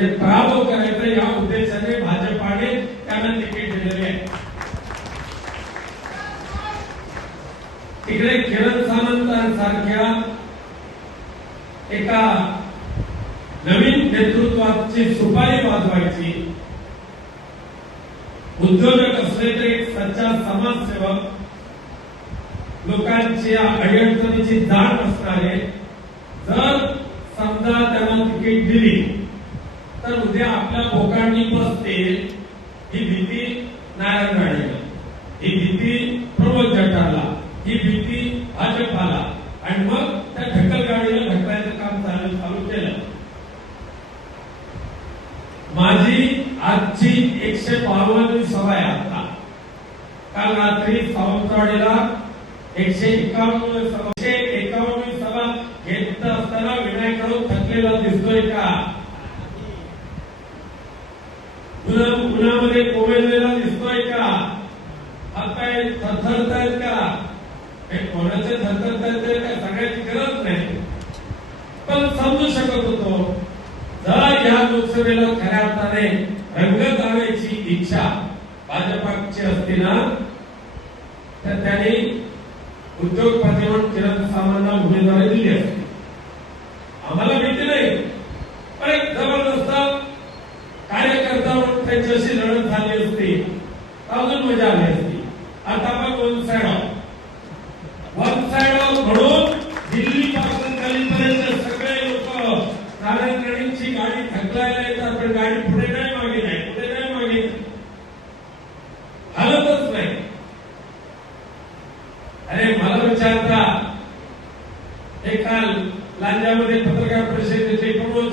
म्हणजे पराभव करायचा या उद्देशाने भाजपाने त्यांना तिकीट दिलेले आहे. तिकडे किरण सामंतांसारख्या एका नवीन नेतृत्वाची सुपारी वाजवायची. उद्योजक असले तरी सच्चा समाजसेवक. लोकांच्या अडचणीची जाण असणारे. जर समजा त्यांना तिकीट दिली तर उद्या आपल्या बोकांनी बसते ही भीती नारायण राणेला ही भीती प्रमोद जठारला ही भीती भाजपाला. आणि मग त्या ढकल गाडीला ढकलायचं काम चालू चालू केलं. माझी आजची एकशे बावन्न सभा आहे आता. काल रात्री सावंतवाडीला एकशे एकावन्न सभा एकशे एकावन्न सभा घेत असताना विनायक राऊत थकलेला दिसतोय का? उन्हामध्ये कोमेजलेला दिसतोय का? हातपाय थरथरतायत का? हे कोणाचे थरथरतायत का सांगायची गरज नाही. पण समजू शकत होतो. जर या लोकसभेला खऱ्या अर्थाने रंगत आणायची इच्छा भाजपाची असती ना तर त्यांनी उद्योगपती म्हणून किरण उभे उमेदवारी दिली असती आम्हाला भीती नाही पण एक जबरदस्त कार्यकर्ता जशी लढत झाली असती. अजून मजा आली असती. आता आपण one side of one side of म्हणून दिल्ली पासून खालीपर्यंत सगळे लोक नारायण गाडी थकलायला येतात पण गाडी पुढे नाही मागे नाही पुढे नाही मागे हलतच नाही. अरे मला विचारता हे काल लांजामध्ये पत्रकार परिषदेचे प्रमुख